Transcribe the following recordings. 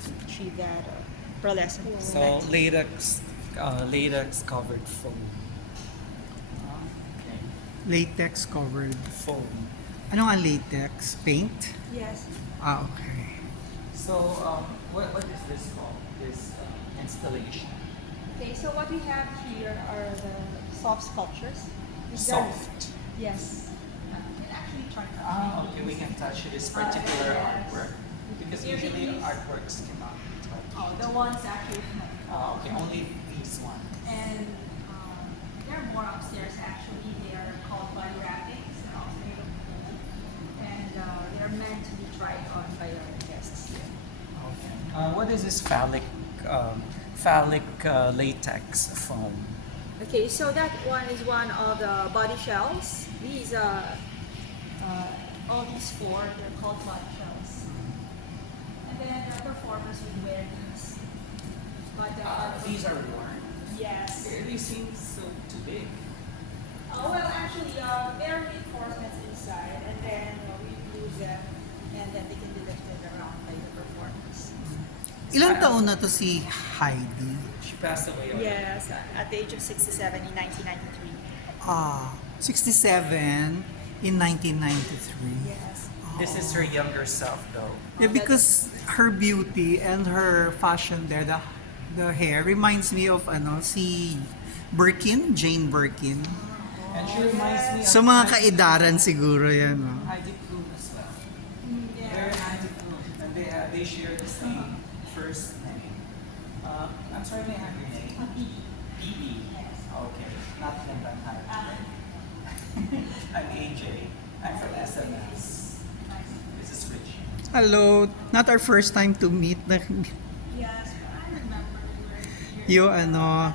to achieve that pearlescent. So latex covered foam. Okay. Latex covered. Foam. Ano nga latex? Paint? Yes. Ah, okay. So what is this called? This installation. Okay, so what we have here are the soft sculptures. These are- Soft. Yes. You can actually try to. Okay, we can touch this particular Yes. artwork because usually artworks cannot be touched. Oh, the ones actually. Okay, only these ones. And there are more upstairs actually. They are called body wrappings. They're also made of wool. And they are meant to be tried on by our guests here. Okay. What is this phallic latex foam? Okay, so that one is one of the body shells. These all these four, they're called body shells. And then the performers would wear these. But These are worn. yes. They seem so too big. Well, actually, there are reinforcements inside, and then we use them, and then they can be lifted around by the performers. Ilang taon na to si Heidi? She passed away already. Yes, at the age of 67 in 1993. 67 in 1993. Yes. This is her younger self, though. Yeah, because her beauty and her fashion there, the hair reminds me of si Birkin, Jane Birkin. And she reminds me of Sa mga kaidaran siguro yan. No? Heidi Bucher as well. Yeah. They're Heidi Bucher, and they share the same first name. I'm sorry, may I have your name? BB. Okay, not Linda Heidi. I'm AJ. I'm from SMS. This is Rich. Hello, not our first time to meet. Yes, I remember we Yung were here.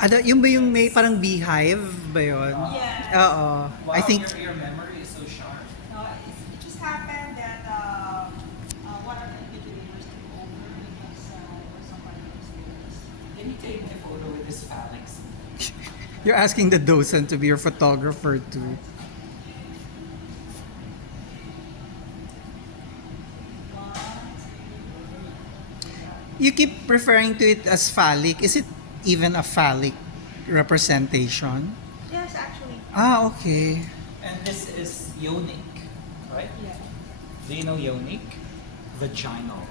Adaptation. yung ba yung may parang beehive ba yun? Yes. Oo. Wow, I think, your memory is so sharp. No, it just happened that one of the invigilators came over because there was somebody upstairs. Can you take a photo with this phalanx? you're asking the docent to be your photographer too. You keep referring to it as phallic. Is it even a phallic representation? Yes, actually. Ah, okay. And this is yonic, right? Yeah. Do you know yonic? Vaginal.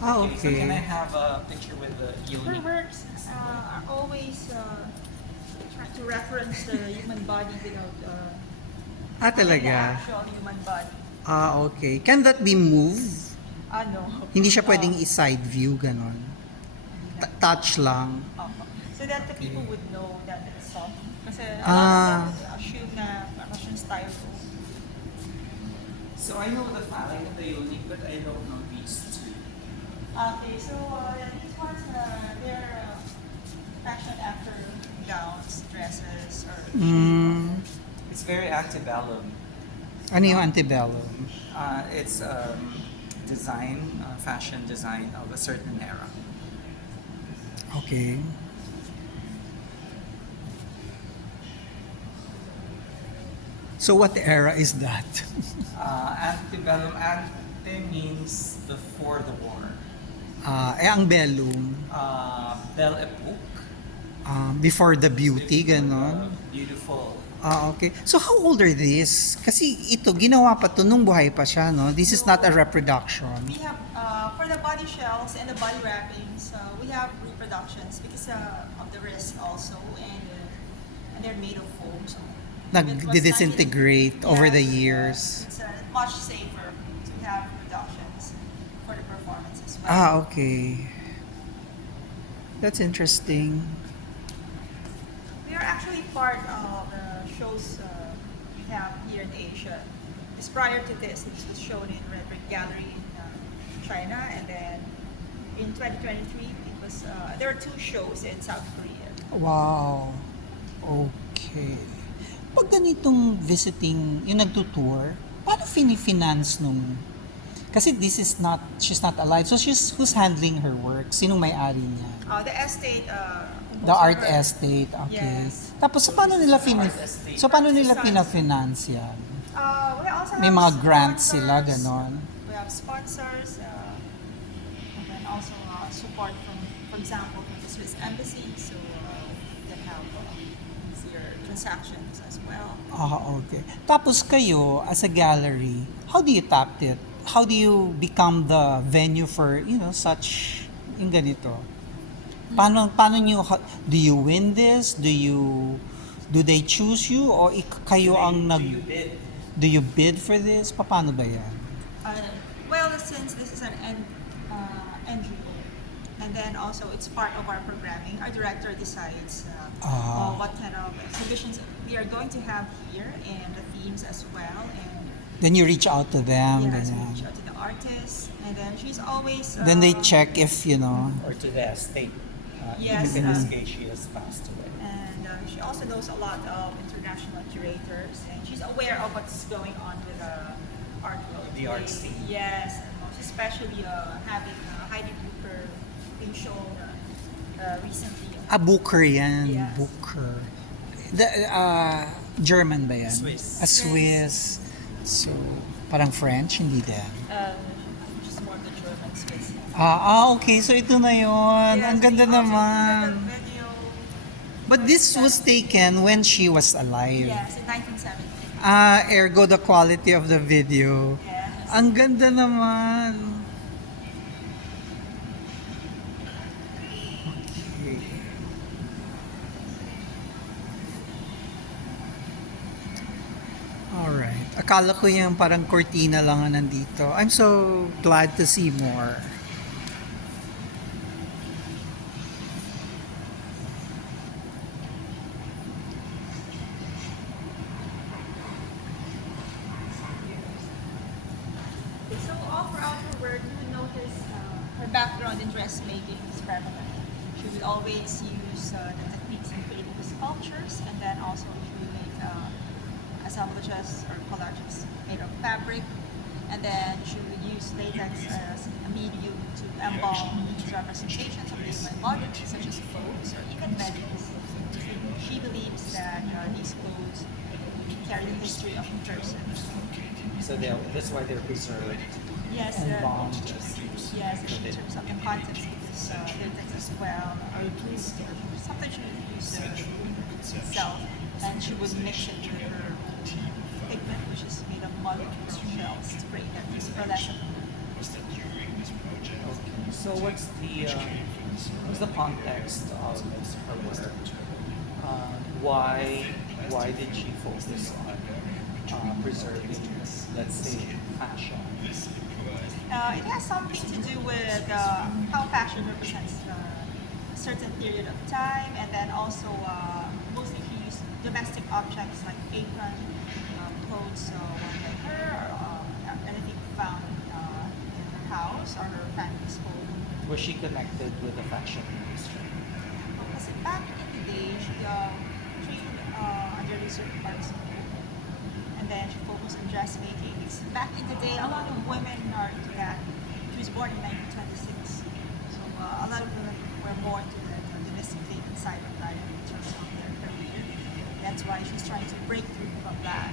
Ah, So can I okay. have a picture with the Her yonic? works are always trying to reference the human body without Ah, the talaga? actual human body. Ah, okay. Can that be moved? No. Hindi siya pwedeng i-side view, ganon. Touch lang. So that the people would know that it's soft. Kasi a Ah. lot of them would assume na parang siyang styrofoam. So I know the phallic and the yonic, but I don't know these two. Okay, so these ones, they're fashioned after gowns, dresses, or It's very antebellum. Ano yung antebellum? It's fashion design of a certain era. Okay. So what era is that? Antebellum, ante means before the war. Ang bellum, Belle Epoque. before the beauty, ganon. Beautiful. Okay. So how old are these? Kasi ito, ginawa pa to nung buhay pa siya, no? This is not a reproduction. we have, for the body shells and the body wrappings, we have reproductions because of the risk also, and they're made of foam. So if it was Nag-disintegrate over the years. It's much safer to have reproductions for the performance as well. Okay. That's interesting. We are actually part of the shows we have here in Asia. Because prior to this was shown in Red Brick Gallery in China, and then in 2023, it was there are two shows in South Korea. Wow. Okay. Pag ganitong visiting, yung nagtutour, paano fini-finance nung... Kasi she's not alive. So who's handling her work? Sinong may-ari niya? The estate. The art estate, okay. Yes. Tapos paano nila estate. pina-finance yan? We also have May mga grants sponsors. sila, ganon. We have sponsors. and also support from, for example, from the Swiss Embassy, so you can have easier transactions as well. Okay. Tapos kayo, as a gallery, how do you tap it? How do you become the venue for, such, yung ganito? Paano nyo, do you win this? Do they choose you? Or kayo ang Do you bid? do you bid for this? Paano ba yan? Uh, well, since this is an NGO, and then also it's part of our programming, our director decides what kind of exhibitions we are going to have here and the themes as well. And Then you reach out to them. yes, we ganyan. reach out to the artist, and then she's always. Then they check if, Or to the estate? Yes, In this uh, case, she has passed away. And she also knows a lot of international curators, and she's aware of what's going on with the art world. The art scene. Yes, and most especially having Heidi Bucher being shown recently. Booker yan. Yes. Booker. German ba yan? Swiss. Swiss. So, parang French, hindi din. Just more of the German Swiss. Okay. So, ito na yun. Yes, Ang ganda we also naman. did a video. But this was taken when she was alive. Yes, in 1970. Ergo the quality of the video. Yes. Ang ganda naman. Okay. Alright. Akala ko yung parang cortina lang ang nandito. I'm so glad to see more. So all throughout her work, you would notice her background in dressmaking is prevalent. She would always use the techniques in creating the sculptures, and then also she would make assemblages or collages made of fabric, and then she would use latex as a medium to embalm these representations of human body, such as clothes or even medals. She believes that these clothes carry the history of a person. So that's why they're preserved. Yes, And bombed. yes, in terms of the context, because latex as well, or used, sometimes she would use itself, and she would mix it with her pigment, which is made of mud shells, to create that pearlescent. Okay. So what's the context of her work? Why did she focus on preserving, let's say, fashion? It has something to do with how fashion represents a certain period of time, and then also mostly she used domestic objects like apron, clothes worn by her, or anything found in her house or her family's home. Was she connected with the fashion industry? Because back in the day, she trained under research art school, and then she focused on dressmaking. Back in the day, a lot of women are into that. She was born in 1926, so a lot of women were born to the domestic side of life in terms of their career. That's why she's trying to break through from that,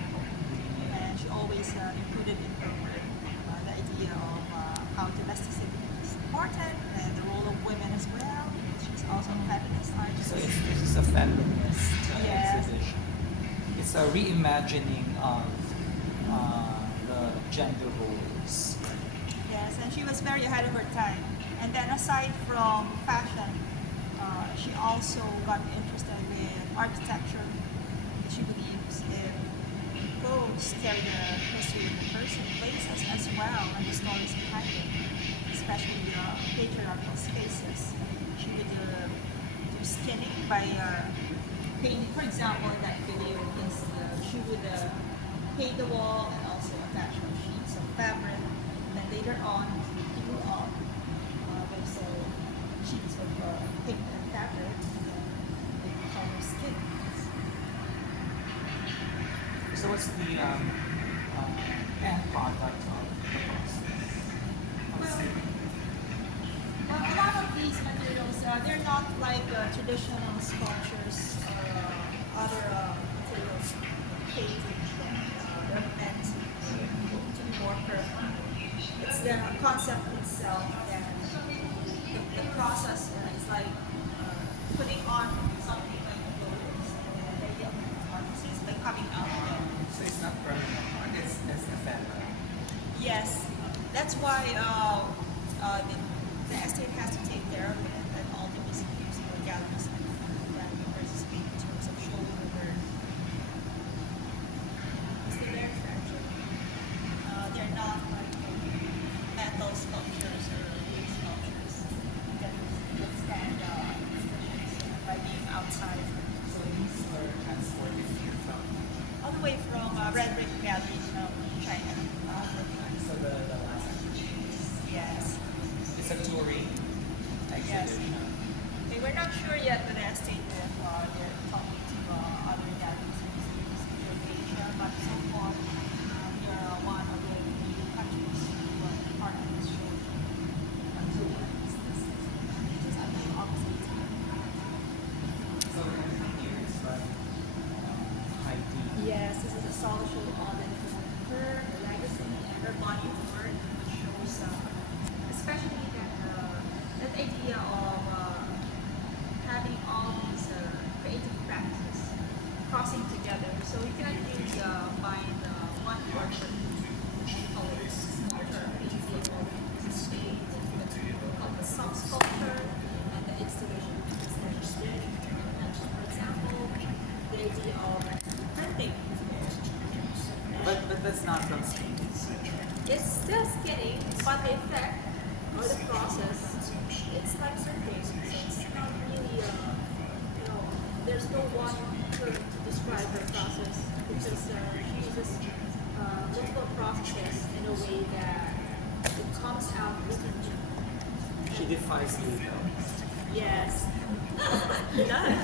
and she always included in her work the idea of how domesticity is important and the role of women as well. She's also a feminist artist. So this is a feminist Yes. exhibition. It's a reimagining of the gender roles. Yes, and she was very ahead of her time. And then aside from fashion, she also got interested in architecture. She believes if clothes carry the history of the person, places as well, and the stories behind it, especially patriarchal spaces. She would do skinning by painting. For example, in that video, she would paint the wall and also attach sheets of fabric. And then later on, glue on those sheets of paint and fabric, and then they become her skin. So what's the end product of the process? Well, a lot of these materials, they're not like traditional sculptures or other materials painted they're meant to be more permanent. It's the concept itself that the process is like putting on something like clothes, and then the is like coming out. So it's not permanent one, it's ephemeral. Yes, that's why the estate has to take care of it, and all the museums or galleries that participate in terms of showing the work. Is there their structure? They're not like metal sculptures or wood sculptures that stand by being outside. So these were transported here from, All the way from Red Brick Gallery in China. so the last Yes. it's a touring Yes. exhibition. Okay, we're not sure yet with the estate if they're talking to other galleries and museums in Asia, but so far we are one of the few countries who are part of this show. This is until August 18th. So here is by Heidi. Yes, this is a solo show on her legacy and her body of work, which shows especially that idea of having all these creative practices crossing together. So you cannot use find one portion and call it sculpture, painting, or stage, called the soft sculpture and the installation is understood. And for example, the idea of printing. But that's not from Spain. It's still skinning, but the effect or the process, it's like printing. So it's not really, there's no one term to describe her process because she uses multiple processes in a way that it comes out differently. She defies legal. Yes. She does.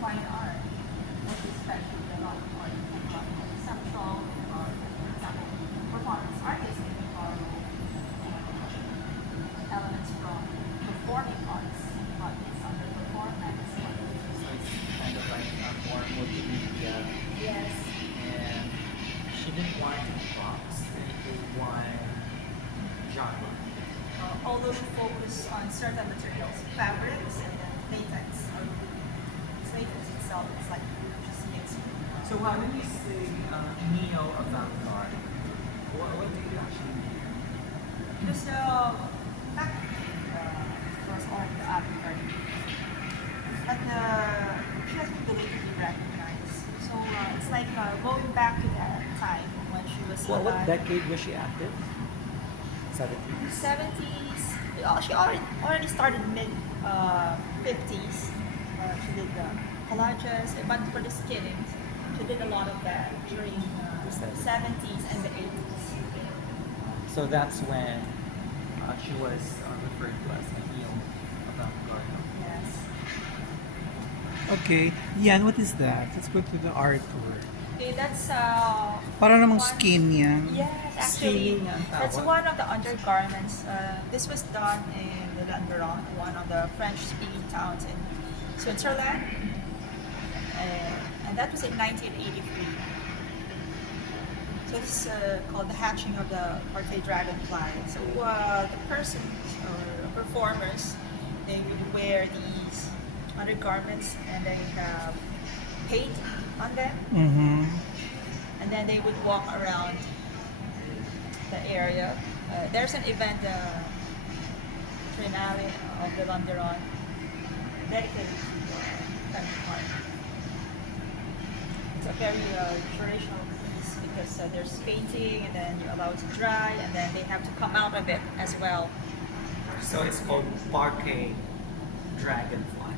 Fine art, which is especially a lot of art, conceptual, for example, performance artists may borrow elements from performing arts, but it's under performance. So it's kind of like more multimedia, Yes. and she didn't want to box into one genre. Although she focused on certain materials, fabrics and then latex. Latex itself is like just mixed. So when you say neo-avant-garde, what do you actually mean? Because back was all the avant-garde, but she has been delayed recognized. So it's like going back to that time when she was What decade was she active? 70s. 70s. She already started mid 50s. She did collages, but for the skinning, she did a lot of that during the 70s and the 80s. So that's when she was referred to as a neo-avant-garde. Yes. Okay. Yan, what is that? Let's go to the artwork. Okay, that's Para namang one- skin yan. Yes, actually, Skinning ang that's tawag. one of the undergarments. This was done in the Langeron, one of the French-speaking towns in Switzerland, and that was in 1983. So this is called the hatching of the Parquet dragonfly. So the persons or performers, they would wear these undergarments and they have paint on them, Mm-hmm. and then they would walk around the area. There's an event finale of the Londeron, dedicated to Family Park. It's a very traditional piece because there's painting and then you're allowed to dry and then they have to come out of it as well. So it's called Parquet Dragonfly.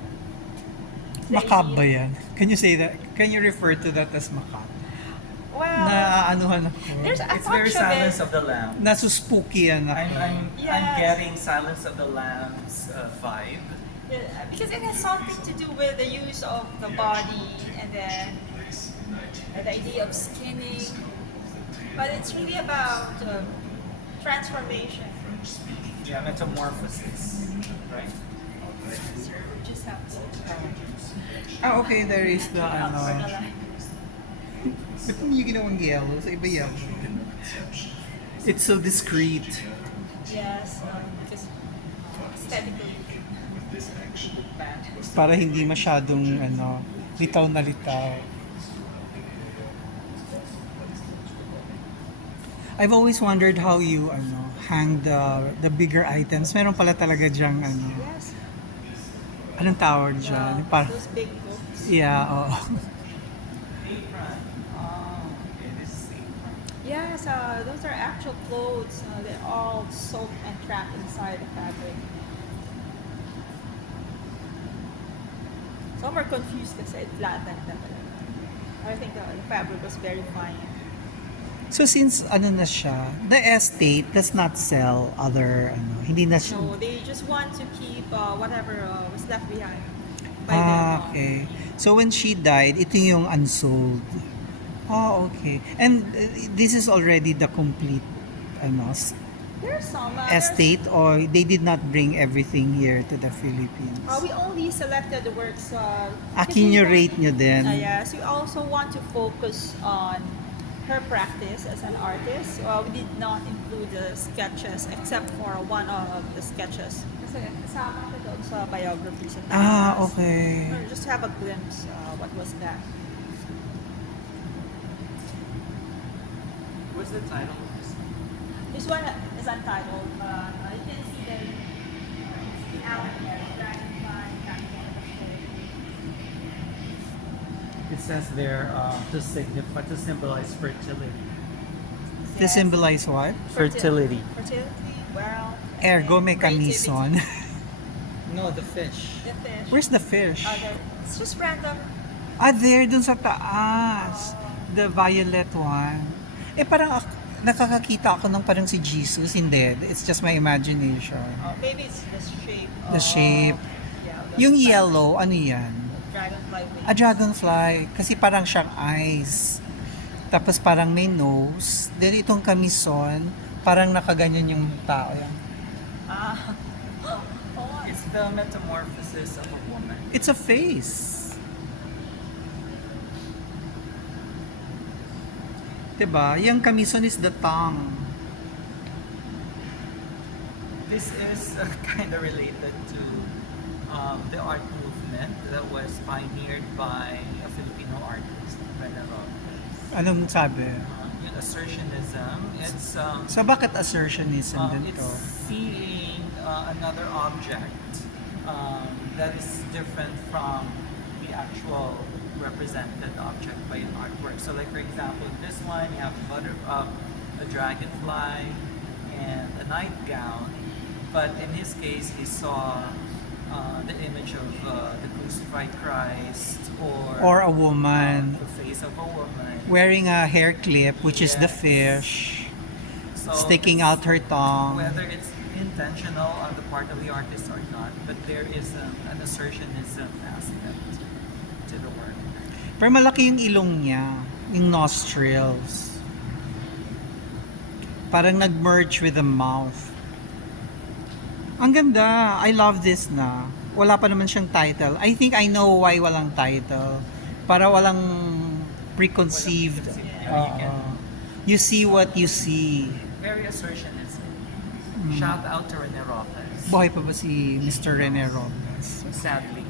Macabre ba yan? Can you say that? Can you refer to that as macabre? Well, Naaanuhan ako. there's a It's very touch of Silence it. of the Lambs. Nasuspooky yan ako. I'm Yes. getting Silence of the Lambs vibe. Because it has something to do with the use of the body and then the idea of skinning. But it's really about transformation. Yeah, metamorphosis, right? So we just have to Okay, there is the ano. Ba't mo yung ginawang yellow? Sa iba yellow. It's so discreet. Yes, because aesthetically. Para hindi masyadong ano, litaw na litaw. I've always wondered how you hang the bigger items. Meron pala talaga diyang Yes. anong tawag dyan? Those big books. Yeah, oo. Apron. Oh, okay, this is apron. Yes, those are actual clothes. They're all soaked and trapped inside the fabric. Some are confused kasi it flattened na talaga. I think the fabric was very fine. So since na siya, the estate does not sell other hindi na siya. So they just want to keep whatever was left behind by their mom. Okay. So when she died, ito yung unsold. Okay. And this is already the complete There's some estate, or they did not bring everything here to the Philippines? We only selected the works. Kinurate nyo din? Yes, we also want to focus on her practice as an artist. We did not include the sketches except for one of the sketches. Kasi kasama ko doon sa biographies. Of Okay. Just have a glimpse what was that. What's the title of this? This one is untitled. You can see the out there, dragonfly, It says there to symbolize fertility. To symbolize what? Fertility. Fertility, wealth. Ergo may creativity. kamison. No, the fish. The fish. Where's the fish? It's just random. There, dun sa taas. The violet one. Parang nakakakita ako ng parang si Jesus. Hindi. It's just my imagination. Maybe it's the shape. The shape. Yung yellow, ano yan? Dragonfly wings. A dragonfly. Kasi parang siyang eyes. Tapos parang may nose. Then itong kamison, parang nakaganyan yung tao. Yan. It's the metamorphosis of a woman. It's a face. Diba? Yung kamison is the tongue. This is kind of related to the art movement that was pioneered by a Filipino artist, Rene Robles. Anong sabi? Yung assertionism, it's So bakit assertionism din it's to? seeing another object that is different from the actual represented object by an artwork. So like for example, this one you have a dragonfly and a nightgown, but in his case he saw the image of the crucified Christ Or a woman the face of a woman wearing a hair clip, which is the Yes. fish, so sticking it's- out her tongue. whether it's intentional on the part of the artist or not, but there is an assertionism aspect to the work. Pero malaki yung ilong niya, yung nostrils. Parang nag-merge with the mouth. Ang ganda. I love this na. Wala pa naman siyang title. I think I know why walang title. Para walang preconceived. You see what you see. Very assertionism. Shout out to Rene Robles. Buhay pa ba si Mr. Rene Robles? Sadly.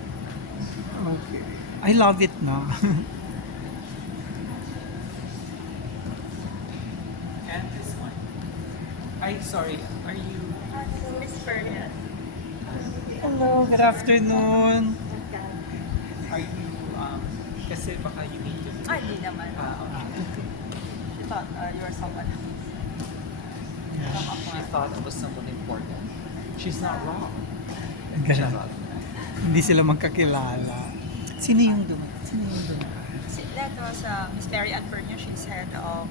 Okay. I love it na. And this one. Sorry, are you... Miss Bernard. Hello, good afternoon. Are you, kasi baka you need to... Hindi naman. Okay. She thought you were someone else. She thought it was someone important. She's not wrong. Ganun. Hindi sila magkakilala. Sino yung dumaan? That was Miss Mary Ann Pernia. She's head of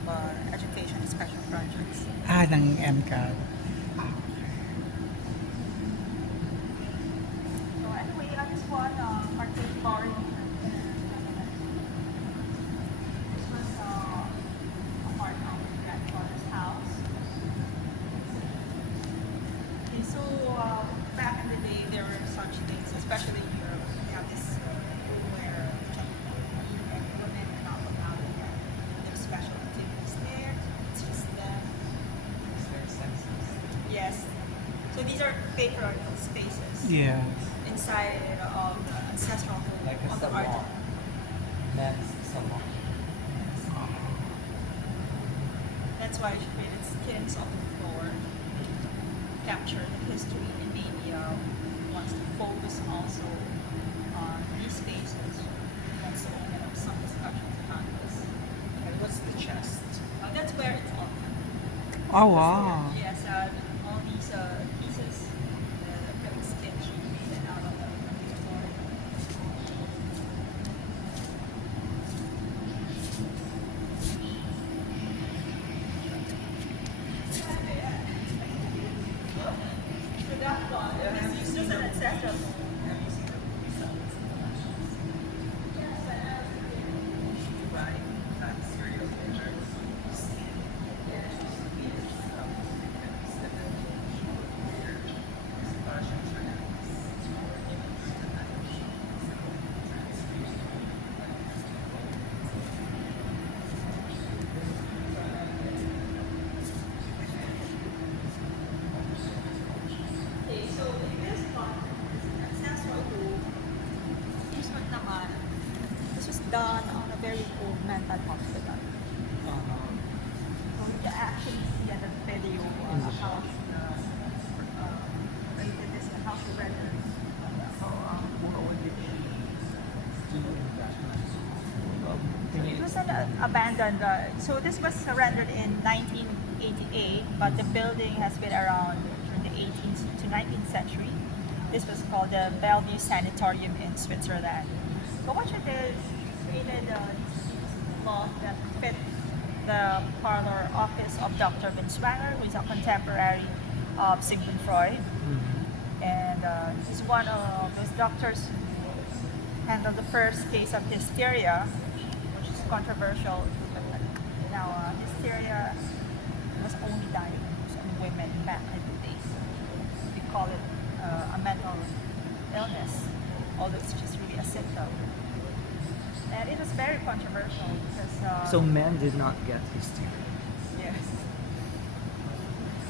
education and special projects. Ng MCAD. So anyway, this one, Martin Flori. This was a part of the grandfather's house. Okay, so back in the day, there were such things, especially in Europe. We have this room where gentlemen and women cannot look out again. There's special activities there. It's just them. Is there senses? Yes. So these are patriarchal spaces Yes. inside of the ancestral home Like a of the salon. artist. Men's salon. That's why she created skins on the floor, capture the history, and maybe wants to focus also on these spaces. Wants to open up some discussions on this. And what's the chest? That's where it's all. Oh, wow. Yes, all these pieces, the acrylic skin she created out of the floor. So that one, it's just an ancestral. Have you seen the movie Silence of the Lambs? Right? That serial killer. Okay, so in this one, ancestral home, this one naman, this was done on a very old mental hospital. So you actually see at the video how she rated this, how she rendered. So What would it be? it was an abandoned. So this was rendered in 1988, but the building has been around during the 18th to 19th century. This was called the Bellevue Sanatorium in Switzerland. So what she did is created these laws that fit the parlor office of Dr. Binswanger, who is a contemporary of Sigmund Freud. And he's one of those doctors who handled the first case of hysteria, which is controversial. Now, hysteria was only diagnosed in women back in the days. We call it a mental illness, although it's just really a symptom. And it was very controversial because. So men did not get hysteria. Yes.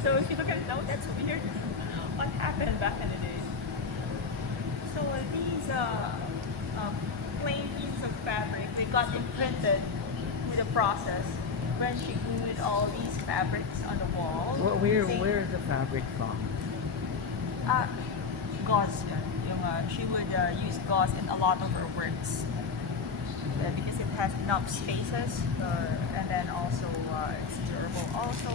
So if you look at it now, that's weird. What happened back in the day? So these plain pieces of fabric, they got imprinted with a process when she glued all these fabrics on the wall. Where is the fabric from? Gauze yan. She would use gauze in a lot of her works because it has enough spaces and then also it's durable also.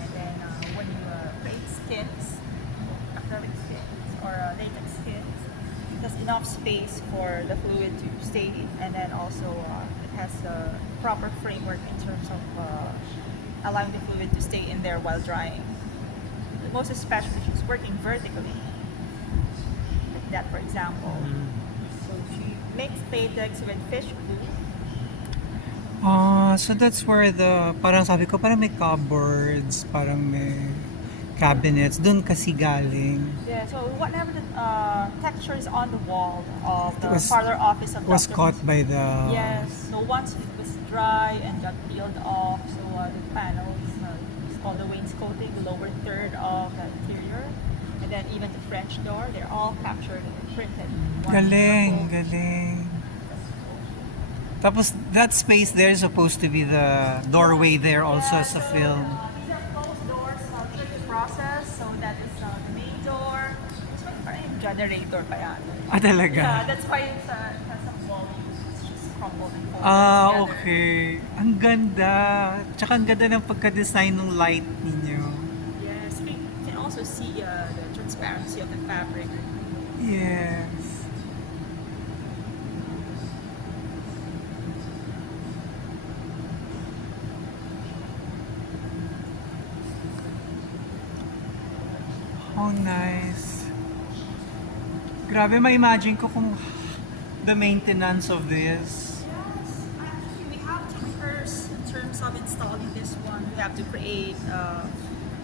And then when you create skins, acrylic skins or latex skins, it has enough space for the fluid to stay in, and then also it has a proper framework in terms of allowing the fluid to stay in there while drying. Most especially she's working vertically, like that for example. So she makes latex with fish glue. So that's where parang sabi ko, parang may cupboards, parang may cabinets, dun kasi galing. Yeah, so whatever the texture is on the wall of the Was- parlor office of Was Dr. caught by the... Yes, so once it was dry and got peeled off, so the panels, it's called the wainscoting, the lower third of the interior, and then even the French door, they're all captured and printed. One Galing, beautiful- galing. Tapos that space there is supposed to be the doorway there also Yeah, sa so, film. These are closed doors, tricky process, so that is the main door. It's very generator pa yan. Ah, talaga? Yeah, that's why it has some volumes. It's just crumbled and folded Ah, together. okay. Ang ganda. Tsaka ang ganda ng pagka-design ng light ninyo. Yes, you can also see the transparency of the fabric. Yes. How nice. Grabe, ma-imagine ko kung the maintenance of this. Yes, actually, we have to rehearse in terms of installing this one. We have to create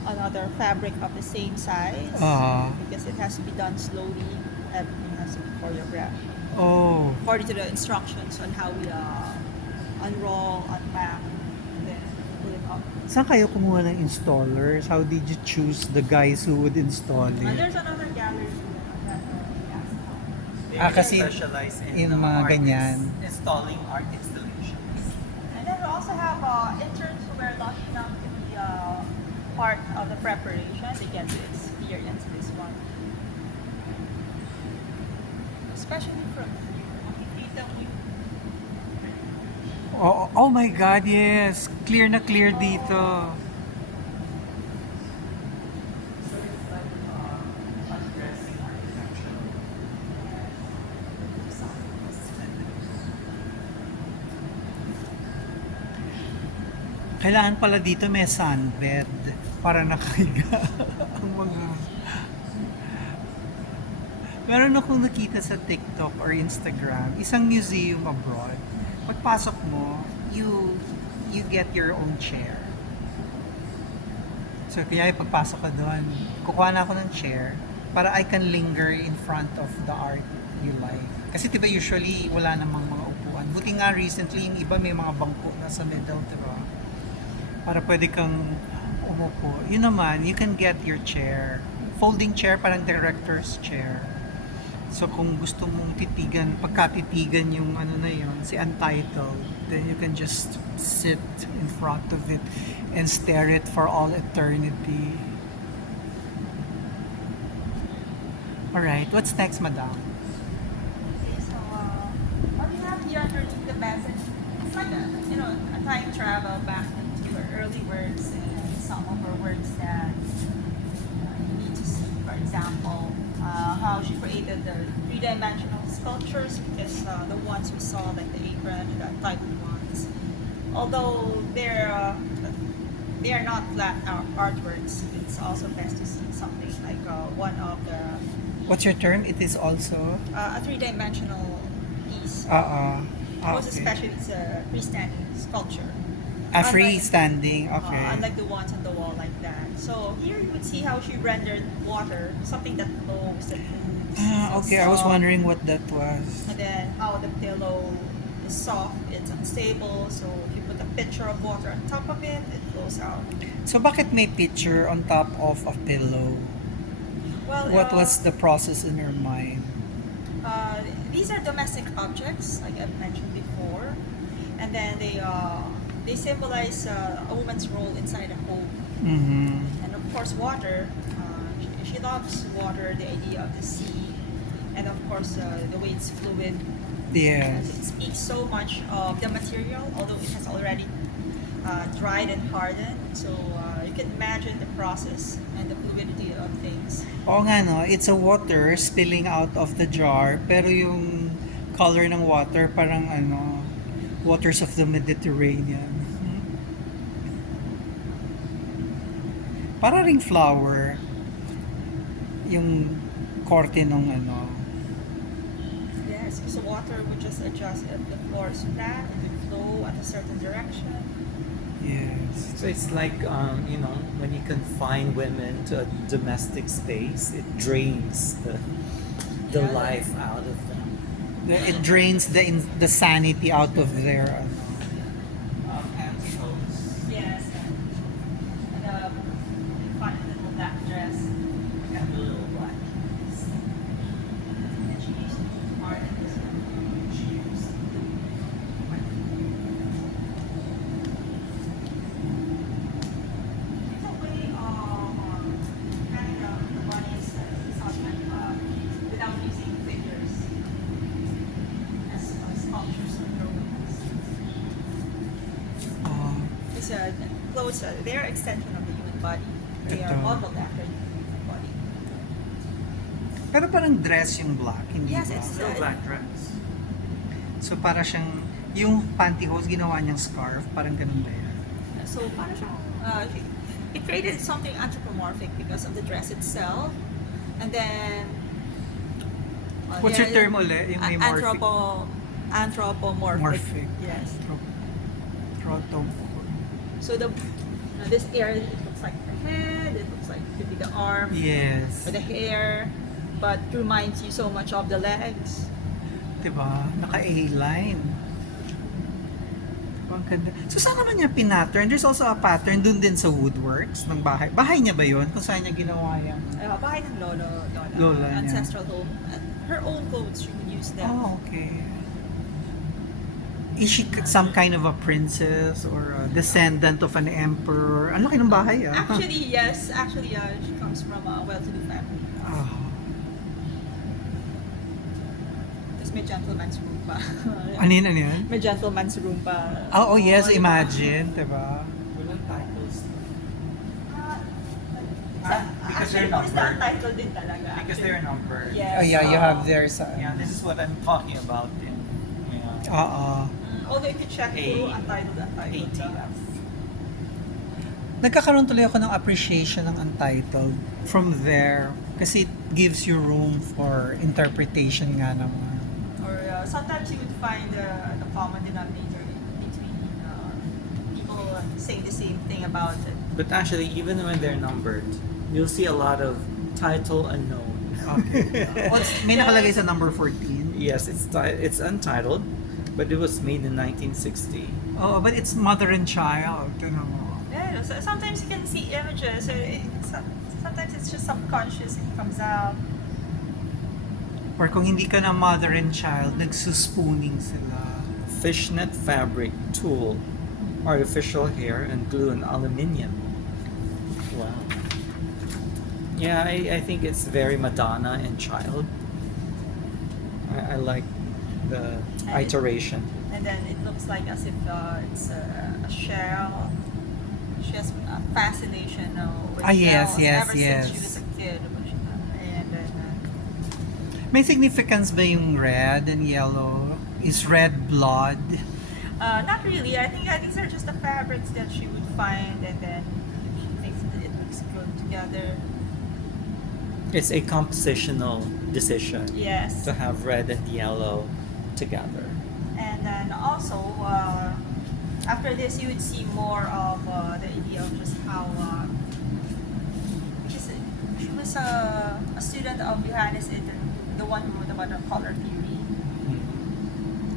another fabric of the same size because it has to be done slowly. Everything has to be choreographed Oh. according to the instructions on how we unroll, unpack, and then put it up. Saan kayo kumuha ng installers? How did you choose the guys who would install And it? there's another gallery that we asked about. They Kasi specialize in mga art ganyan. installing art installations. And then we also have interns who were lucky enough to be part of the preparation. They get to experience this one. Especially from makikita mo yung Oh my God, yes. Clear na clear dito. So it's like undressing architecture. Kailangan pala dito may sunbed para nakahiga ang mga... Meron akong nakita sa TikTok or Instagram, isang museum abroad. Pagpasok mo, you get your own chair. So kaya pagpasok ka doon, kukuha na ako ng chair para I can linger in front of the art you like. Kasi diba usually wala namang mga upuan. Buti nga recently yung iba may mga bangko na sa middle, diba? Para pwede kang umupo. Yun naman, you can get your chair. Folding chair, parang director's chair. So kung gusto mong titigan, pagkatitigan yung ano na yun, si Untitled, then you can just sit in front of it and stare it for all eternity. Alright, what's next, madam? Okay, so what we have here underneath the message, it's like a time travel back into her early works and some of her works that you need to see. For example, how she created the three-dimensional sculptures because the ones we saw, like the apron, the type of ones, although they are not flat artworks, it's also best to see something like one of the What's your term? It is also? a three-dimensional piece. Most Okay. especially it's a freestanding sculpture. A Unlike- freestanding, okay. Unlike the ones on the wall like that. So here you would see how she rendered water, something that flows, that moves. Okay, I was soft. wondering what that was. And then how the pillow is soft, it's unstable. So if you put a pitcher of water on top of it, it flows out. So bakit may picture on top of a pillow? Well, What was the process in your mind? these are domestic objects, like I've mentioned before, and then they symbolize a woman's role inside a home. Mm-hmm. And of course, water. She loves water, the idea of the sea, and of course, the way it's fluid. Yes. It speaks so much of the material, although it has already dried and hardened. So you can imagine the process and the fluidity of things. Oo nga no, it's a water spilling out of the jar, pero yung color ng water parang waters of the Mediterranean. Para ring flower yung korte nung Yes, because the water would just adjust if the floor is flat, it would flow at a certain direction. yes. So it's like, when you confine women to a domestic space, it drains the Yeah. life out of them. It drains the sanity out of their Pants shows. Yes. And fun little black dress. And the little black keys. And she used to harden this one. She used. It's a way of having the bodies with clothes, they're extension of the human body. They are Totoo. modeled after the human body. Pero parang dress yung black, hindi Yes, ba? it's Still black dress. So para siyang, yung pantyhose ginawa niyang scarf, parang ganun ba yan? So, parang siyang, it created something anthropomorphic because of the dress itself. And then, What's your term ulit? Yung may morphic? Anthropomorphic. Morphic. Yes. Proto. So this area, it looks like the head, it looks like could be the arm, Yes. or the hair, but reminds you so much of the legs. Diba? Naka-A-line. Ang ganda. So saan naman niya pinattern? There's also a pattern dun din sa woodworks ng bahay. Bahay niya ba yun? Kung saan niya ginawa yung... Bahay ng Lola niya. ancestral home. Her own clothes, she would use them. Oh, okay. Is she some kind of a princess or a descendant of an emperor? Ang laki ng bahay, ah. Actually, yes. Actually, she comes from a well-to-do family. Oh. Tapos may gentleman's room pa. Ano yun, ano yun? May gentleman's room pa. Oh, yes, diba? imagine, diba? Walang titles. Because Actually, they're it's numbered. title din talaga. Because they're numbered. Yes. Oh, yeah, you have there sa... Yeah, this is what I'm talking about in Oo. Although if you check through, untitled. ATF. Nagkakaroon tuloy ako ng appreciation ng untitled from there kasi it gives you room for interpretation nga naman. Or sometimes you would find the common denominator between people saying the same thing about it. But actually, even when they're numbered, you'll see a lot of title unknown. Okay. May nakalagay sa number 14. Yes, it's untitled, but it was made in 1960. Oh, but it's mother and child. Tignan mo. Yeah, so sometimes you can see images. Sometimes it's just subconscious. It comes out. Or kung hindi ka na mother and child, nagsuspooning sila. Fishnet fabric, tulle, artificial hair, and glue and aluminium. Wow. Yeah, I think it's very Madonna and child. I like the iteration. And then it looks like as if it's a shell. She has a fascination with Yes, shells yes, ever yes. since she was a kid. And then, May significance ba yung red and yellow? Is red blood? not really. I think these are just the fabrics that she would find, and then she thinks that it looks good together. It's a compositional decision Yes. to have red and yellow together. And then also, after this, you would see more of the idea of just how she was a student of Johannes Itten, the one who wrote about the color theory.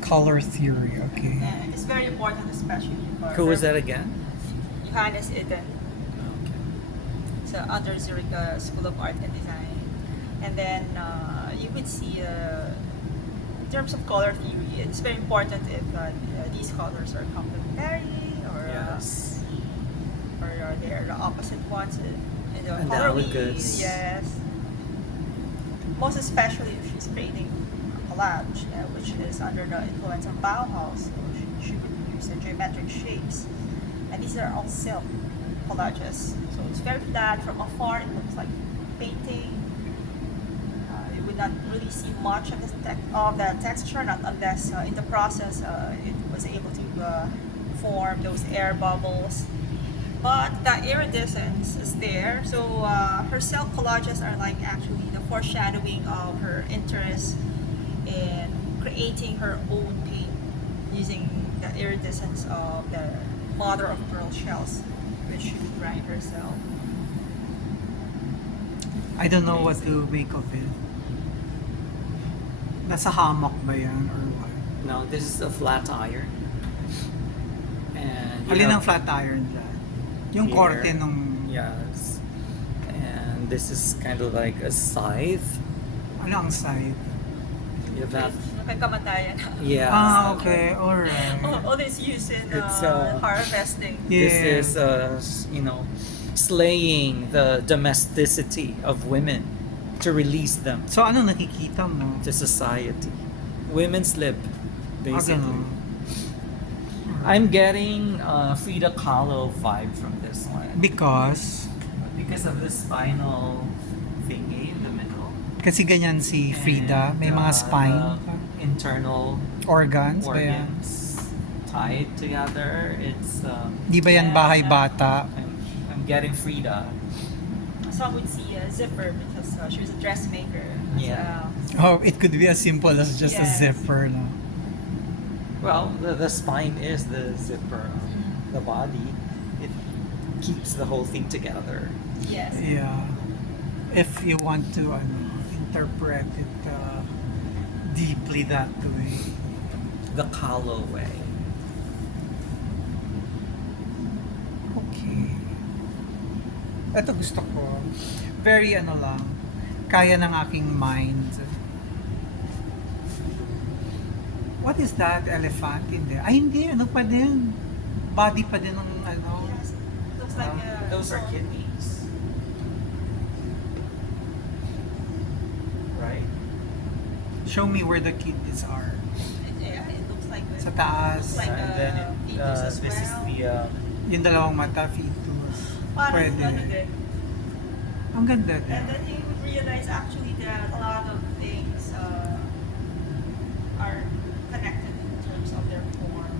Color theory, okay. And it's very important, especially for Who was that again? Johannes Itten. Okay. So under Zurich School of Art and Design. And then you could see in terms of color theory, it's very important if these colors are complementary or Yes. or they're the opposite ones in the Analogous. color. Yes. Most especially if she's creating a collage, which is under the influence of Bauhaus, so she would use the geometric shapes. And these are all silk collages. So it's very flat. From afar, it looks like painting. You would not really see much of the texture, not unless in the process it was able to form those air bubbles. But the iridescence is there. So her silk collages are like actually the foreshadowing of her interest in creating her own paint using the iridescence of the mother of pearl shells, which she would grind herself. I don't know what to make of it. Nasa hammock ba yan or what? No, this is a flat iron. And you Alin ang have flat iron dyan? Yung here, korte nung... Yes. And this is kind of like a scythe. Ano ang side? You have that. Kamatayan. Yeah. Ah, okay. Alright. All this use in It's, harvesting. Yeah. This is, slaying the domesticity of women to release them So, ano nakikita mo? to society. Women's lib, basically. ganun. I'm getting Frida Kahlo vibe from this one Because, of the spinal thingy in the middle. kasi ganyan si Frida, may And, mga spine, the internal organs, ba yan? organs tied together. It's Di ba yan bahay bata? I'm getting Frida. Some would see a zipper because she was a dressmaker. Yeah. Oh, it could be as simple as just a Yes. zipper, no? Well, the spine is the zipper of the body. It keeps the whole thing together. Yes. Yeah. If you want to interpret it deeply that way. The Kahlo way. Okay. Ito gusto ko. Very lang. Kaya ng aking mind. What is that elephant in there? Ay, hindi. Ano pa din? Body pa din ng Yes. Looks like Those are kidneys. Right? Show me where the kidneys are. Yeah, it looks like Sa taas. Like And then fetus as this is well. the Yung dalawang mata, fetus. Parang Pwede. ano din. Ang ganda And din. then you would realize actually that a lot of things are connected in terms of their form.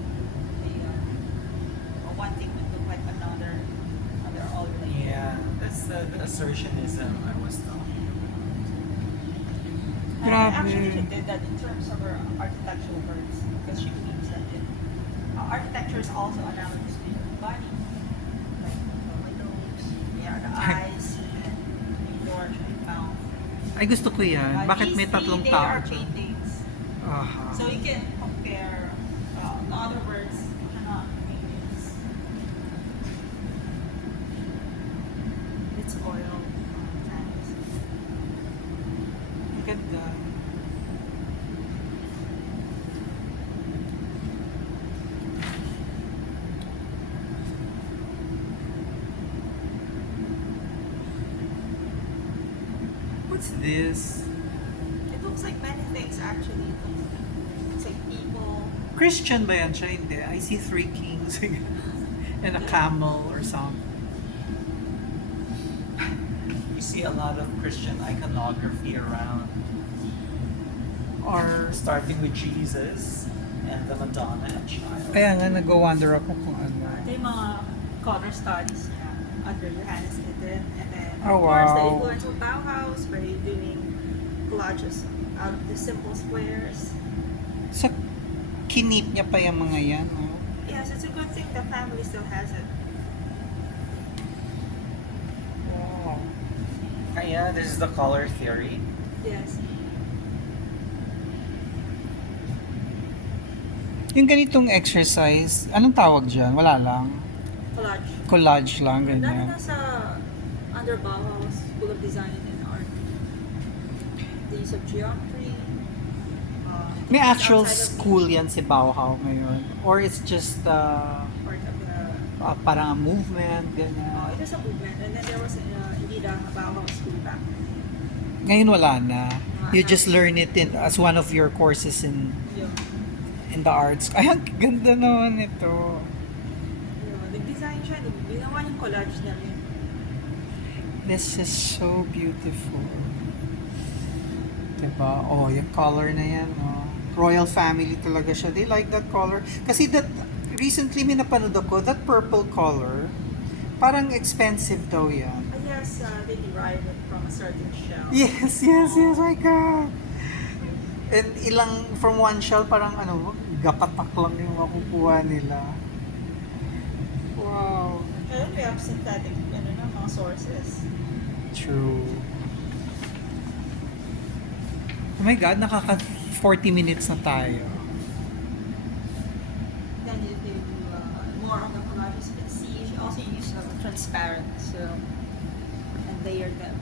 One thing would look like another, and they're all related. yeah. That's the assertionism I was talking And Grabe. actually, she did that in terms of her architectural works because she believes that architecture is also analogous to your body, like the windows, the eyes, and the door, the mouth. Ay, gusto ko yan. Bakit may These tatlong three, they tao? are paintings. Aha. So you can compare, in other words, you cannot make this. It's oil canvas. Ang ganda. What's this? It looks like many things actually. It's like people. Christian ba yan siya? Hindi. I see three kings and a camel or something. You see a lot of Christian iconography around, Or, starting with Jesus and the Madonna and Child. kaya nga nag-wonder ako kung ano. May mga color studies niya under Johannes Eden. And then, Oh, of course, the wow. influence of Bauhaus, where you're doing collages out of the simple squares. So, kinip niya pa yung mga yan. Oh. Yes, it's a good thing the family still has it. Wow. Yeah, this is the color theory. Yes. Yung ganitong exercise, anong tawag dyan? Wala lang. Collage. Collage lang, Dami ganyan. na sa under Bauhaus, School of Design and Art. The use of geometry. May actual outside of school yan si Bauhaus ngayon? Or it's just Part of the parang a movement, ganyan? it is a movement, and then there was indeed a Bauhaus school back. Ngayon wala na. You just learn it as one of your courses in the arts. Ay, ang ganda naman ito. Nag-design siya, ginawa niyang collage na rin. This is so beautiful. Diba? Oh, yung color na yan. Oh. Royal family talaga siya. They like that color. Kasi recently may napanood ako, that purple color, parang expensive daw yan. I guess they derived it from a certain shell. Yes, my God. And from one shell, parang gapatak lang yung makukuha nila. Wow. And then we have synthetic, mga sources. True. Oh my God, 40 minutes na tayo. Then if you more on the collages, you can see she also used transparent, and layered them.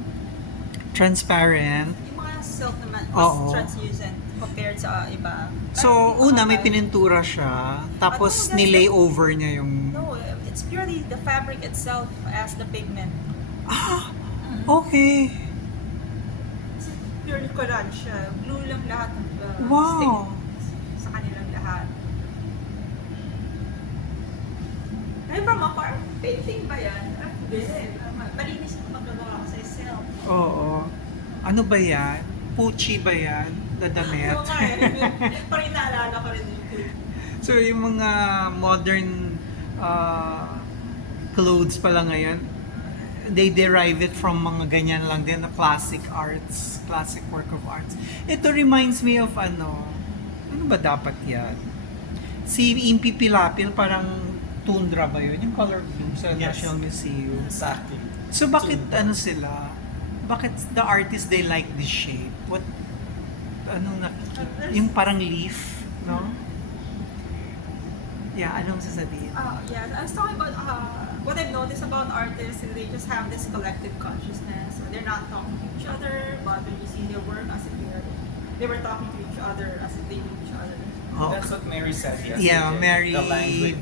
Transparent. Yung mga silk naman Oo. is translucent compared sa iba. So, Pero una may mga- pinintura siya, tapos Ano, nilay over niya yung... No, it's purely the fabric itself as the pigment. Ah, okay. It's purely collage siya. Blue lang lahat ng Wow. stick sa kanilang lahat. Painting ba yan? Hindi. Malinis na magagawa ko sa self. Oo. Ano ba yan? Puchi ba yan? Dadamit? Oo nga eh. Parang inaalala ko rin yung So yung mga modern clothes pala ngayon, they derive it from mga ganyan lang din na classic arts, classic work of arts. Ito reminds me of ano ba dapat yan? Si Impi Pilapil parang tundra ba yun? Yung color blue sa Yes. National Museum. Exactly. So bakit Tundra. ano sila? Bakit the artists they like this shape? What anong nakikita? Yung parang leaf, no? Yeah, anong sasabihin? Yeah, I was talking about what I've noticed about artists is they just have this collective consciousness. So they're not talking to each other, but when you see their work as if they were talking to each other as if they knew each other. Oh, That's what Mary said yesterday. yeah, Mary The language.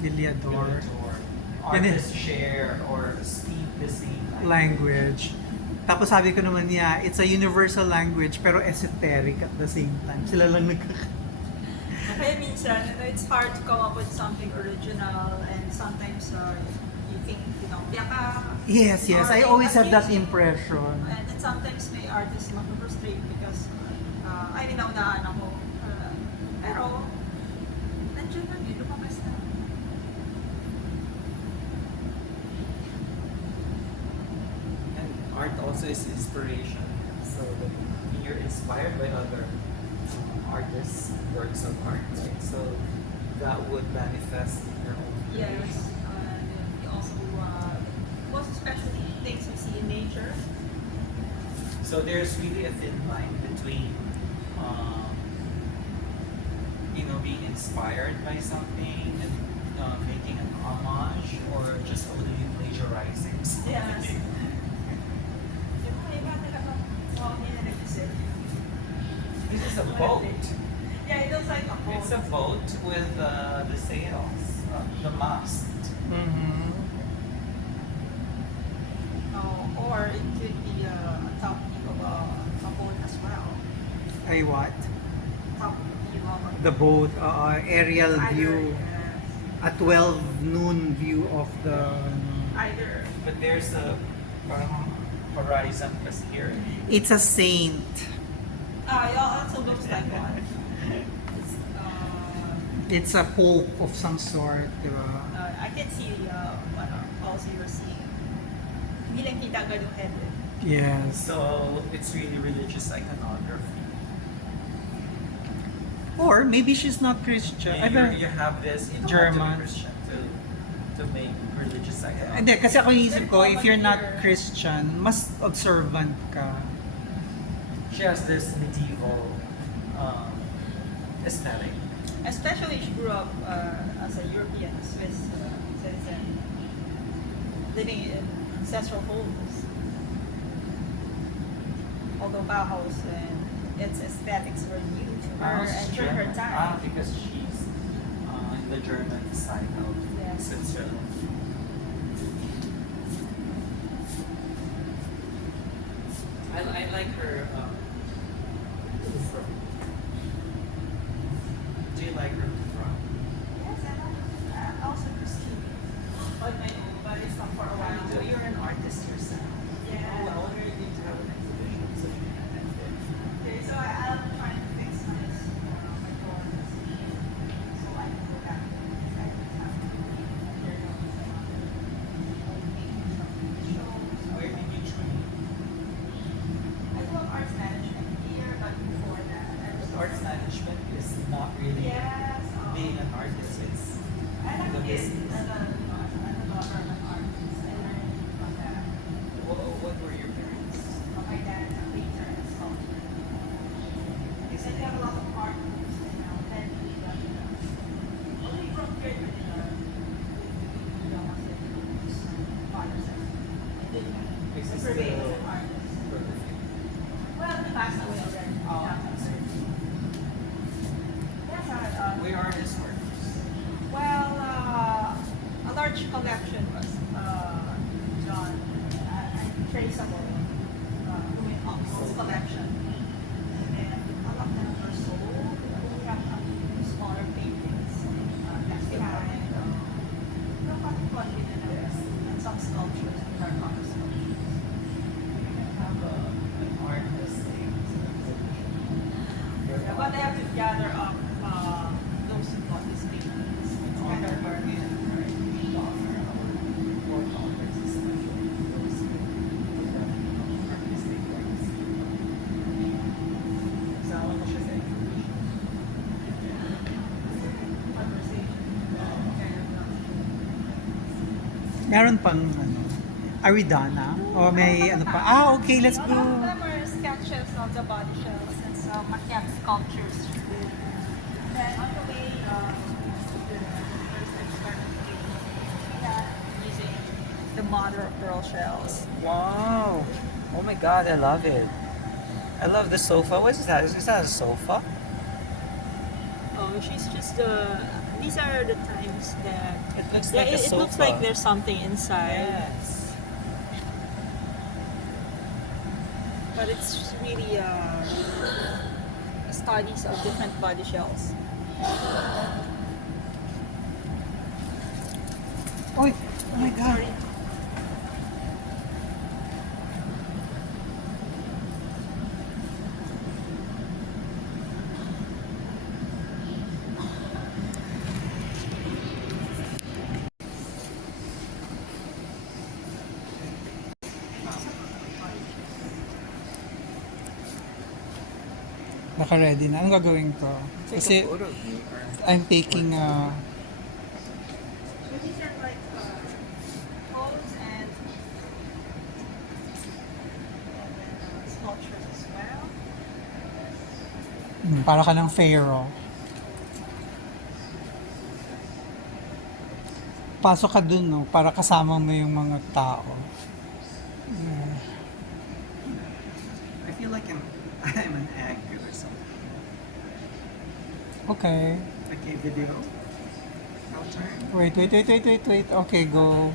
Villador. Artists share or speak the same Language. Tapos sabi ko naman niya, it's a universal language pero esoteric at the same time. Sila lang Kaya minsan, it's hard to come up with something original and sometimes you think, biyaka. Yes, yes. I or always had that confusing. impression. And then sometimes may artists frustrate because I mean, naunaan ako. Pero, nandiyan lang yun, lumabas na. And art also is inspiration. So when you're inspired by other artists, works of art, right? So that would manifest in your own creation. Yes. And you also, most especially things you see in nature. So there's really a thin line between, being inspired by something and making an homage, or just only plagiarizing something. Yes. Yung mga iba talaga, nila nag-isip. This is a boat. Yeah, it looks like a boat. It's a boat with the sails, the mast. Mm-hmm. Or it could be a top view of a boat as well. Ay what? Top view of a The boat, aerial either, view, a 12 noon view of the... either. But there's a parang horizon kasi here. It's a saint. It also looks like one. It's, It's a pope of some sort, di ba? I can see also you're seeing. Hindi lang kita agad yung head. Yes. So it's really religious iconography. Or maybe she's not Christian. Ay, ba- You have this, you don't German. have to be Christian to make religious iconography. Hindi, kasi ako isip ko, if you're not Christian, mas observant ka. She has this medieval aesthetic. Especially she grew up as a European Swiss citizen, living in ancestral homes. Although Bauhaus and its aesthetics were new to her and to her time. Because she's in the German side of Yes. Switzerland. I like her fro. Do you like her fro? Yes, and also Christine. On my own, but it's not for a while. So you're an artist yourself. Yeah. Well, we're going to have an exhibition, so you can attend it. Okay, so I'm trying to fix my door so I can go back to the side of town. There are some Where did you train? I do have arts management here, but before that, I was Arts management is not really Yes. being an artist. It's I like the it business. as a urban artist. I learned from that. What were your parents? My dad is a painter and sculptor. He said they have a lot of art groups and then we got only from here in Manila. We don't want to use fathers as Is this prevail as the- an artist. Perfect. Well, he passed away already. Oh, Yes, We are his artists. well, a large collection was John, traceable, doing Uncle's collection. And then a lot of them were sold. We have a few smaller paintings left behind. Meron pang ano, Aridana? O may ano pa? Ah, okay, let's A go. lot of them are sketches of the body shells and some MCAD sculptures. Then on the way, the first experiment using the mother of pearl shells. Wow. Oh my god, I love it. I love the sofa. What is that? Is that a sofa? Oh, she's just these are the times that It looks yeah, like a it sofa. looks like there's something inside, Yes. but it's really studies of different body shells. Oy, oh my God. Sorry. Naka-ready na. Anong gagawin ko? Take Kasi a photo of me. I'm taking So these are like pose and sculptures as well. para ka ng pharaoh. Pasok ka dun, no? Para kasama mo yung mga tao. I feel like I'm an actor or something. Okay. Okay, video. I'll turn. Wait. Okay, go.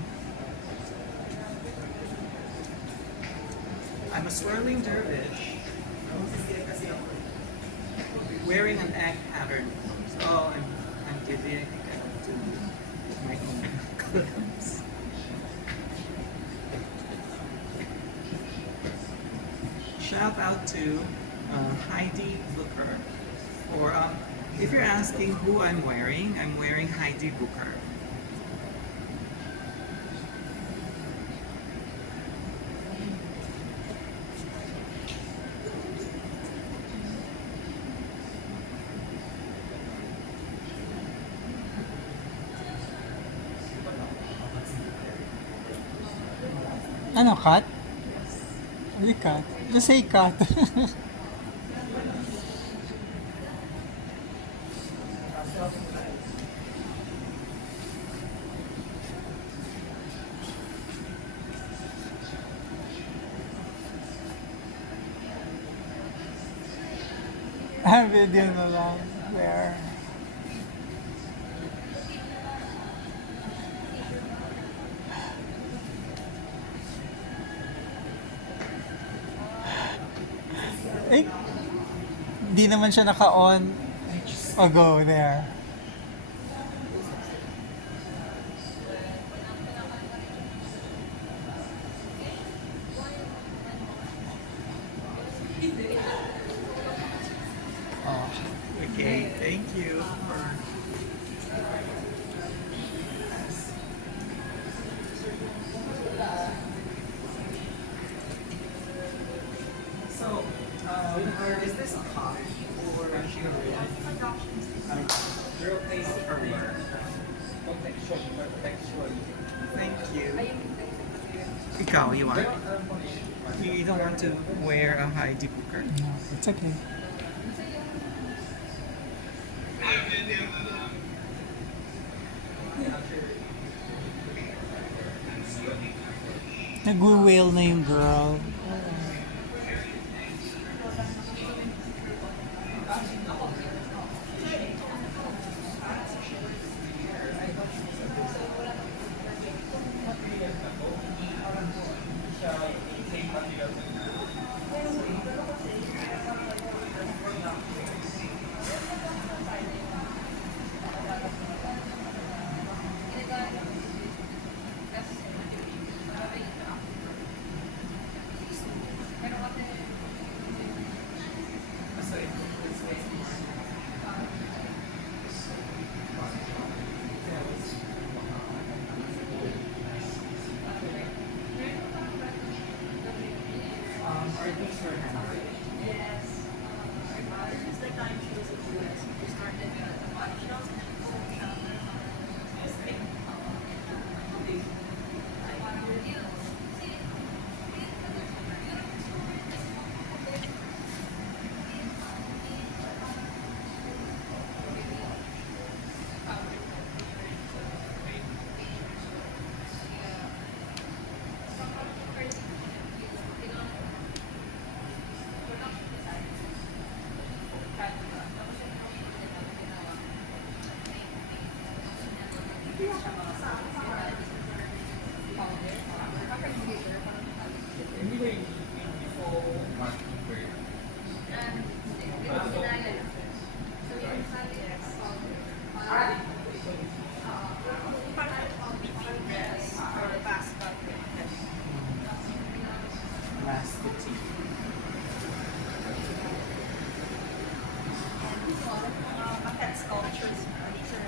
I'm a swirling dervish. Wearing an egg pattern. Oh, I'm giddy. I think I have to do my own clothes. Shout out to Heidi Bucher. Or if you're asking who I'm wearing Heidi Bucher. Ano, cut? Hindi cut. Just say cut. Video na lang. There. Eh, di naman siya naka-on. O, go, there. Oh, Okay, thank you for So, is this a copy or a real place for work? Thank you. Ikaw, you want? You don't want to wear a Heidi Bucher? no, it's okay. Nag-wail na yung girl. Anyway, before marking grade. Last 15. MCAD sculptures. These are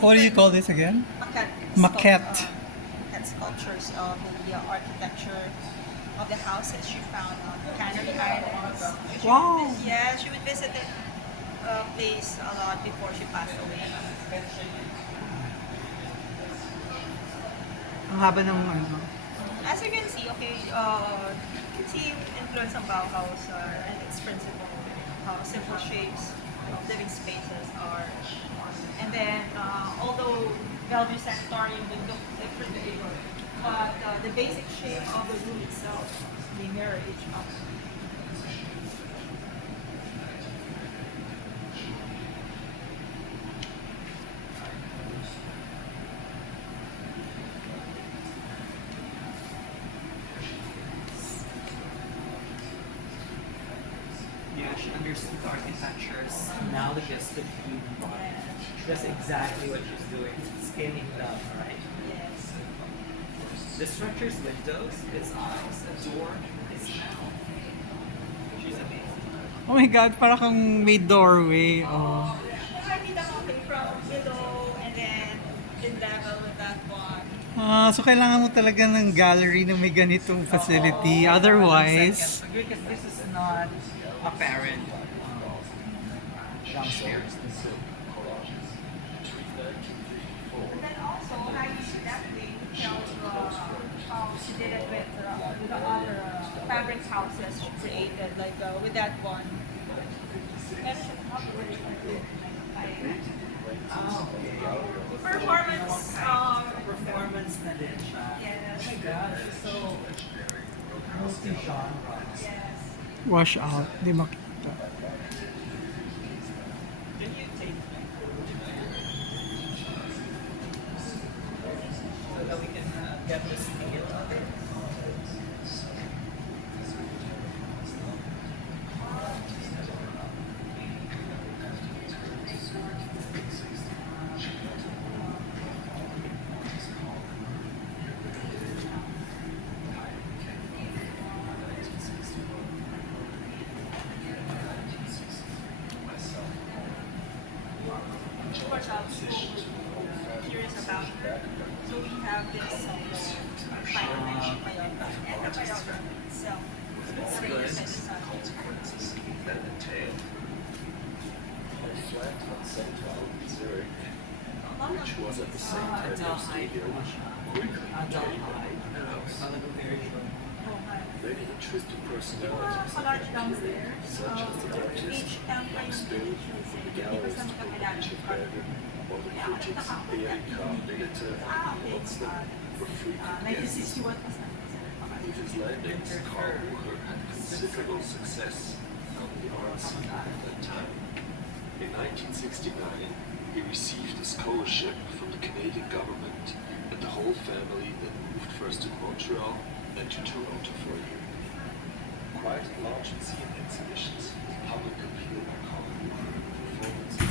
What do you call this again? MCAD Maquette. MCAD sculptures of the architecture of the houses she found on the Canary Islands. Wow. Yeah, she would visit the place a lot before she passed away. Ang haba ng ano. As you can see, okay, you can see influence of Bauhaus and its principle, how simple shapes of living spaces are. And then, although Bellevue Sanatorium would look different, but the basic shape of the room itself, they mirror each other. Yeah, she understood architecture's analogous to the human body. That's exactly what she's doing. Scaling down, right? Yes. The structure's windows, its eyes, a door, its mouth. She's amazing. Oh my God, para kang may doorway. Oh. I did the whole thing from below and then in level with that one. So kailangan mo talaga ng gallery na may ganitong facility. Otherwise, Because this is not apparent downstairs. And then also, Heidi that way tells how she did it with the other fabric houses she created, like with that one. Meron siyang performance. Performance na din siya. Yes. Oh my gosh, so multi-genre. Yes. wash out. Di makita. Can you take so that we can get this feel of it? Watch out. Curious about her. So we have this Spider-Man biography and the biography itself. It's good. rated by the sun. that entail. A flat on Central, Zurich, which was at the same time Adult a height. studio, quickly Adult became a height. house. Talagang very short. Many interesting personalities, A large downstairs. such as the artist Each temple Max Bill, the gallerist Richard Berger, or the critics Erika Militer and Potsdam were frequent guests. 1961 was With his landings, Karl Bucher had considerable success on the art scene at that time. In 1969, he received a scholarship from the Canadian government, and the whole family then moved first to Montreal and to Toronto for a year. Quite a large museum exhibitions with public appeal by Karl Bucher performances